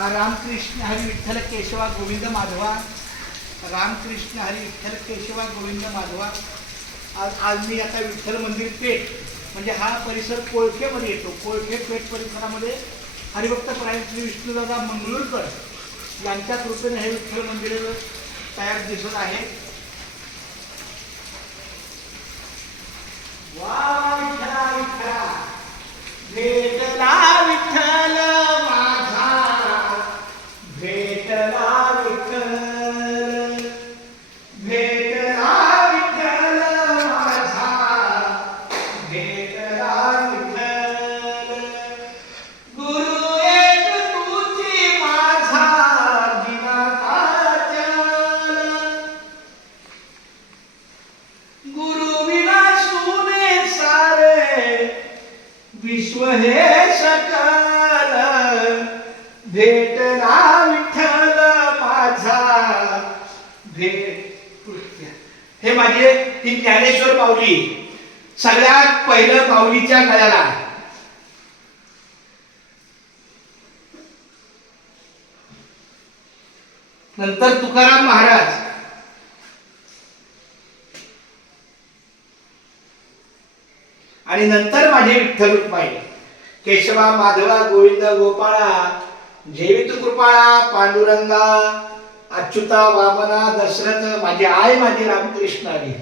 रामकृष्ण हरी विठ्ठल केशवा गोविंद माधवा, रामकृष्ण हरी विठ्ठल केशवा गोविंद माधवा। आज मी आता विठ्ठल मंदिर पेठ म्हणजे हा परिसर कोळखेमध्ये येतो। कोळखे पेठ परिसरामध्ये हरिभक्त परायण श्री विष्णुदादा मंगळूरकर यांच्या कृपेने हे विठ्ठल मंदिर तयार दिसत आहे। भेटला विठ्ठल माझा, भेटला विठ्ठल, भेटला विठ्ठल माझा, भेटला विठ्ठल। गुरु एक तुझी माझा दिनाचा चल, गुरु विना सुने सारे विश्व हे सकल। भेटला विठ्ठल माझा, भेट। हे माझे ही ज्ञानेश्वर माऊली सगळ्यात पहिलं माऊलीच्या गळ्याला। नंतर तुकाराम महाराज, आणि नंतर माझे विठ्ठल रुक्माई। केशवा माधवा गोविंद गोपाळा, जेवित कृपाळा पांडुरंगा, अच्युता वामना दशरथ, माझी आई माझी रामकृष्ण आली।